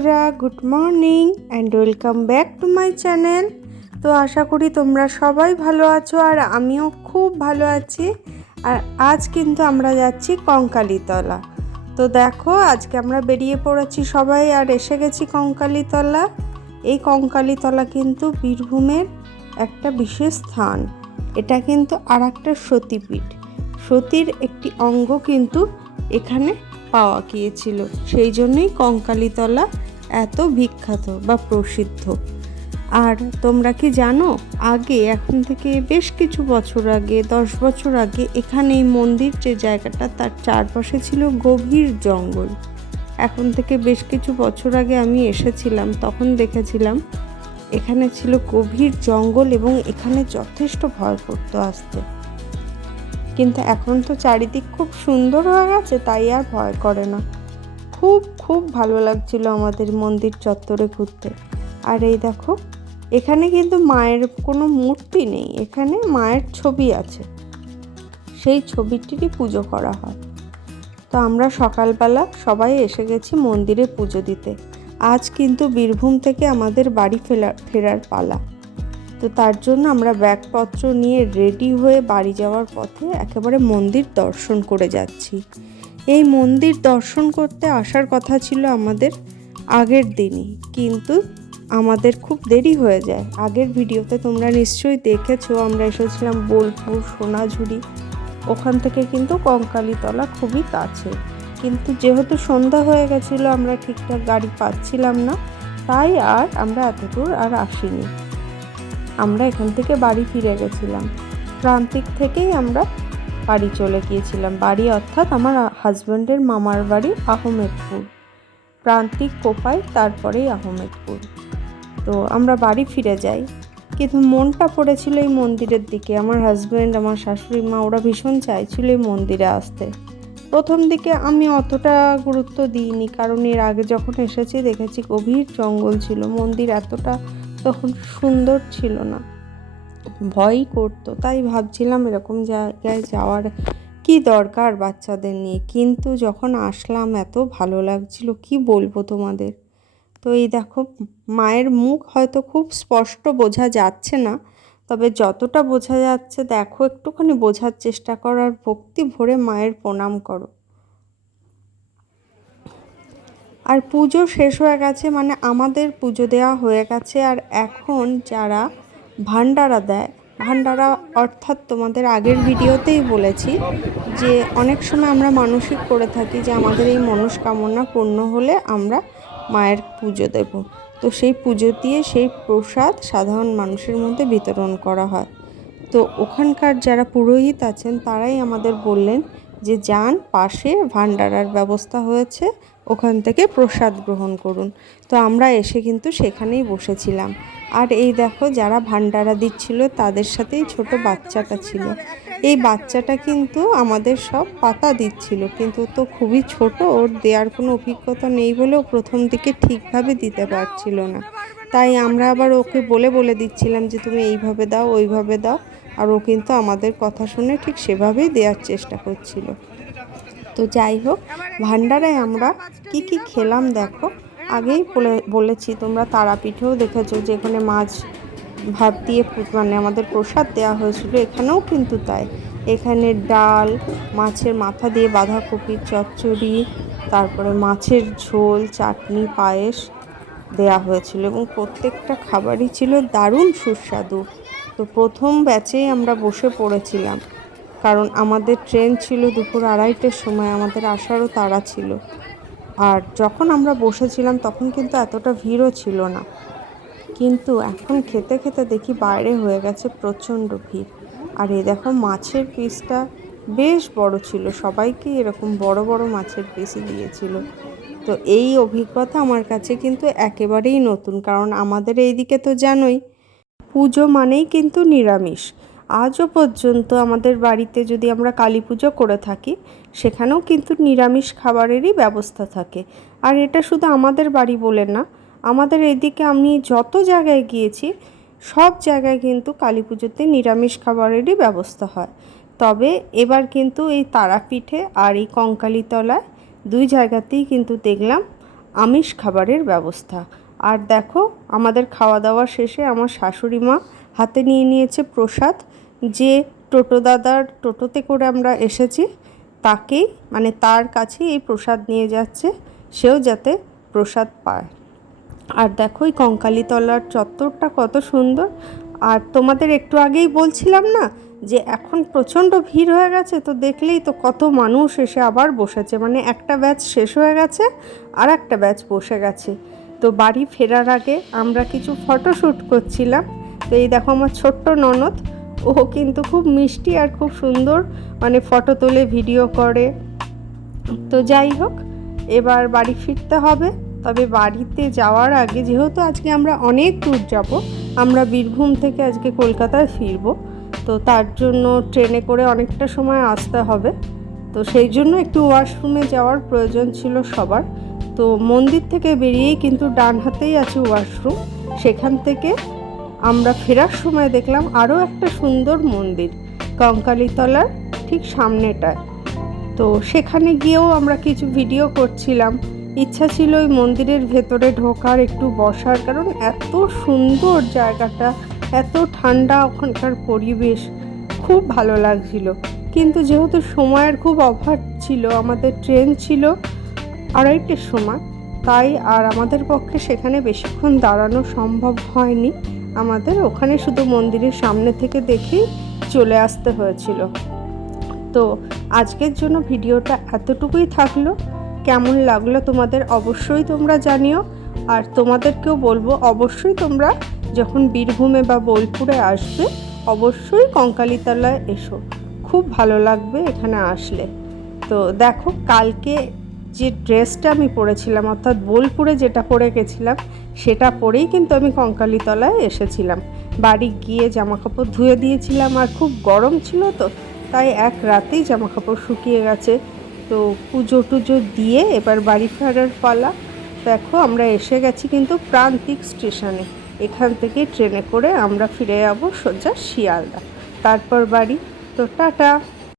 বন্ধুরা, good morning and welcome back to my channel. তো আশা করি তোমরা সবাই ভালো আছো আর আমিও খুব ভালো আছি। আর আজ কিন্তু আমরা যাচ্ছি কঙ্কালীতলা। তো দেখো, আজকে আমরা বেরিয়ে পড়েছি সবাই আর এসে গেছি কঙ্কালীতলা। এই কঙ্কালীতলা কিন্তু বীরভূমের একটা বিশেষ স্থান। এটা কিন্তু আর একটা সতীপীঠ। সতীর একটি অঙ্গ কিন্তু এখানে পাওয়া গিয়েছিল, সেই জন্যই কঙ্কালীতলা এত বিখ্যাত বা প্রসিদ্ধ। আর তোমরা কি জানো, আগে এখন থেকে বেশ কিছু বছর আগে, 10 বছর আগে, এখানে এই মন্দির যে জায়গাটা তার চারপাশে ছিল গভীর জঙ্গল। এখন থেকে বেশ কিছু বছর আগে আমি এসেছিলাম, তখন দেখেছিলাম এখানে ছিল গভীর জঙ্গল এবং এখানে যথেষ্ট ভয় করতো আসতে। কিন্তু এখন তো চারিদিক খুব সুন্দর হয়ে গেছে, তাই আর ভয় করে না। খুব ভালো লাগছিল আমাদের মন্দির চত্বরে ঘুরতে। আর এই দেখো, এখানে কিন্তু মায়ের কোনো মূর্তি নেই, এখানে মায়ের ছবি আছে, সেই ছবিটিরই পুজো করা হয়। তো আমরা সকালবেলা সবাই এসে গেছি মন্দিরে পুজো দিতে। আজ কিন্তু বীরভূম থেকে আমাদের বাড়ি ফেরার পালা। তো তার জন্য আমরা ব্যাগপত্র নিয়ে রেডি হয়ে বাড়ি যাওয়ার পথে একেবারে মন্দির দর্শন করে যাচ্ছি। এই মন্দির দর্শন করতে আসার কথা ছিল আমাদের আগের দিনই, কিন্তু আমাদের খুব দেরি হয়ে যায়। আগের ভিডিওতে তোমরা নিশ্চয়ই দেখেছো, আমরা এসেছিলাম বোলপুর, সোনাঝুরি। ওখান থেকে কিন্তু কঙ্কালীতলা খুবই কাছে, কিন্তু যেহেতু সন্ধ্যা হয়ে গেছিলো, আমরা ঠিকঠাক গাড়ি পাচ্ছিলাম না, তাই আর আমরা এতদূর আর আসিনি। আমরা এখান থেকে বাড়ি ফিরে গেছিলাম। প্রান্তিক থেকেই আমরা বাড়ি চলে গিয়েছিলাম। বাড়ি অর্থাৎ আমার হাজব্যান্ডের মামার বাড়ি আহমেদপুর, প্রান্তিক কোপাই, তারপরেই আহমেদপুর। তো আমরা বাড়ি ফিরে যাই, কিন্তু মনটা পড়েছিল এই মন্দিরের দিকে। আমার হাজব্যান্ড, আমার শাশুড়ি মা, ওরা ভীষণ চাইছিল এই মন্দিরে আসতে। প্রথম দিকে আমি অতটা গুরুত্ব দিইনি, কারণ এর আগে যখন এসেছি দেখেছি গভীর জঙ্গল ছিল, মন্দির এতটা তখন সুন্দর ছিল না, ভয়ই করতো। তাই ভাবছিলাম এরকম জায়গায় যাওয়ার কি দরকার বাচ্চাদের নিয়ে। কিন্তু যখন আসলাম এত ভালো লাগছিল, কি বলবো তোমাদের। তো এই দেখো, মায়ের মুখ হয়তো খুব স্পষ্ট বোঝা যাচ্ছে না, তবে যতটা বোঝা যাচ্ছে দেখো, একটুখানি বোঝার চেষ্টা করো আর ভক্তি ভরে মায়ের প্রণাম করো। আর পুজো শেষ হয়ে গেছে, মানে আমাদের পুজো দেওয়া হয়ে গেছে। আর এখন যারা ভান্ডারা দেয়, ভান্ডারা অর্থাৎ তোমাদের আগের ভিডিওতেই বলেছি যে অনেক সময় আমরা মানসিক করে থাকি যে আমাদের এই মনস্কামনা পূর্ণ হলে আমরা মায়ের পুজো দেব। তো সেই পুজো দিয়ে সেই প্রসাদ সাধারণ মানুষের মধ্যে বিতরণ করা হয়। তো ওখানকার যারা পুরোহিত আছেন তারাই আমাদের বললেন যে যান, পাশে ভান্ডারার ব্যবস্থা হয়েছে, ওখান থেকে প্রসাদ গ্রহণ করুন। তো আমরা এসে কিন্তু সেখানেই বসেছিলাম। আর এই দেখো, যারা ভান্ডারা দিচ্ছিল তাদের সাথেই ছোট বাচ্চাটা ছিল। এই বাচ্চাটা কিন্তু আমাদের সব পাতা দিচ্ছিল, কিন্তু তো খুবই ছোট, ওর দেওয়ার কোনো অভিজ্ঞতা নেই বলেও প্রথম দিকে ঠিকভাবে দিতে পারছিল না। তাই আমরা আবার ওকে বলে দিচ্ছিলাম যে তুমি এইভাবে দাও, ওইভাবে দাও। আর ও কিন্তু আমাদের কথা শুনে ঠিক সেভাবেই দেওয়ার চেষ্টা করছিল। তো যাই হোক, ভান্ডারায় আমরা কি খেলাম দেখো। আগেই বলেছি, তোমরা তারাপীঠেও দেখেছো যে এখানে মাছ ভাত দিয়ে মানে আমাদের প্রসাদ দেওয়া হয়েছিল, এখানেও কিন্তু তাই। এখানে ডাল, মাছের মাথা দিয়ে বাঁধাকপির চচ্চড়ি, তারপরে মাছের ঝোল, চাটনি, পায়েস দেয়া হয়েছিল এবং প্রত্যেকটা খাবারই ছিল দারুণ সুস্বাদু। তো প্রথম ব্যাচেই আমরা বসে পড়েছিলাম, কারণ আমাদের ট্রেন ছিল দুপুর 2:30টার সময়, আমাদের আসারও তাড়া ছিল। আর যখন আমরা বসেছিলাম তখন কিন্তু এতটা ভিড়ও ছিল না, কিন্তু এখন খেতে খেতে দেখি বাইরে হয়ে গেছে প্রচণ্ড ভিড়। আর এই দেখো, মাছের পিসটা বেশ বড় ছিল, সবাইকে এরকম বড় বড় মাছের পিসই দিয়েছিল। তো এই অভিজ্ঞতা আমার কাছে কিন্তু একেবারেই নতুন, কারণ আমাদের এইদিকে তো জানোই পুজো মানেই কিন্তু নিরামিষ। আজও পর্যন্ত আমাদের বাড়িতে যদি আমরা কালী পুজো করে থাকি, সেখানেও কিন্তু নিরামিষ খাবারেরই ব্যবস্থা থাকে। আর এটা শুধু আমাদের বাড়ি বলে না, আমাদের এদিকে আমি যত জায়গায় গিয়েছি সব জায়গায় কিন্তু কালী পুজোতে নিরামিষ খাবারেরই ব্যবস্থা হয়। তবে এবার কিন্তু এই তারাপীঠে আর এই কঙ্কালীতলায় দুই জায়গাতেই কিন্তু দেখলাম আমিষ খাবারের ব্যবস্থা। আর দেখো আমাদের খাওয়া দাওয়া শেষে আমার শাশুড়ি মা হাতে নিয়ে নিয়েছে প্রসাদ। যে টোটো দাদার টোটোতে করে আমরা এসেছি তাকেই মানে তার কাছেই এই প্রসাদ নিয়ে যাচ্ছে, সেও যাতে প্রসাদ পায়। আর দেখো এই কঙ্কালীতলার চত্বরটা কত সুন্দর। আর তোমাদের একটু আগেই বলছিলাম না যে এখন প্রচণ্ড ভিড় হয়ে গেছে, তো দেখলেই তো কত মানুষ এসে আবার বসেছে, মানে একটা ব্যাচ শেষ হয়ে গেছে আর একটা ব্যাচ বসে গেছে। তো বাড়ি ফেরার আগে আমরা কিছু ফটোশ্যুট করছিলাম। তো এই দেখো আমার ছোট্ট ননদ, ও কিন্তু খুব মিষ্টি আর খুব সুন্দর মানে ফটো তোলে, ভিডিও করে। তো যাই হোক, এবার বাড়ি ফিরতে হবে। তবে বাড়িতে যাওয়ার আগে যেহেতু আজকে আমরা অনেক দূর যাব, আমরা বীরভূম থেকে আজকে কলকাতায় ফিরব, তো তার জন্য ট্রেনে করে অনেকটা সময় আসতে হবে। তো সেই জন্য একটু ওয়াশরুমে যাওয়ার প্রয়োজন ছিল সবার। তো মন্দির থেকে বেরিয়েই কিন্তু ডান হাতেই আছে ওয়াশরুম। সেখান থেকে আমরা ফেরার সময় দেখলাম আরও একটা সুন্দর মন্দির কঙ্কালীতলার ঠিক সামনেটায়। তো সেখানে গিয়েও আমরা কিছু ভিডিও করছিলাম। ইচ্ছা ছিল ওই মন্দিরের ভেতরে ঢোকার, একটু বসার, কারণ এত সুন্দর জায়গাটা, এত ঠান্ডা ওখানকার পরিবেশ, খুব ভালো লাগছিল। কিন্তু যেহেতু সময়ের খুব অভাব ছিল, আমাদের ট্রেন ছিল 2:30-র সময়, তাই আর আমাদের পক্ষে সেখানে বেশিক্ষণ দাঁড়ানো সম্ভব হয়নি। আমাদের ওখানে শুধু মন্দিরের সামনে থেকে দেখেই চলে আসতে হয়েছিল। তো আজকের জন্য ভিডিওটা এতটুকুই থাকলো। কেমন লাগলো তোমাদের অবশ্যই তোমরা জানিও। আর তোমাদেরকেও বলবো অবশ্যই তোমরা যখন বীরভূমে বা বোলপুরে আসবে অবশ্যই কঙ্কালীতলায় এসো, খুব ভালো লাগবে এখানে আসলে। তো দেখো কালকে যে ড্রেসটা আমি পরেছিলাম, অর্থাৎ বোলপুরে যেটা পরে গেছিলাম, সেটা পরেই কিন্তু আমি কঙ্কালীতলায় এসেছিলাম। বাড়ি গিয়ে জামাকাপড় ধুয়ে দিয়েছিলাম, আর খুব গরম ছিল তো তাই এক রাতেই জামাকাপড় শুকিয়ে গেছে। তো পুজো টুজো দিয়ে এবার বাড়ি ফেরার পালা। দেখো আমরা এসে গেছি কিন্তু প্রান্তিক স্টেশনে। এখান থেকে ট্রেনে করে আমরা ফিরে যাবো সোজা শিয়ালদা, তারপর বাড়ি। তো টাটা।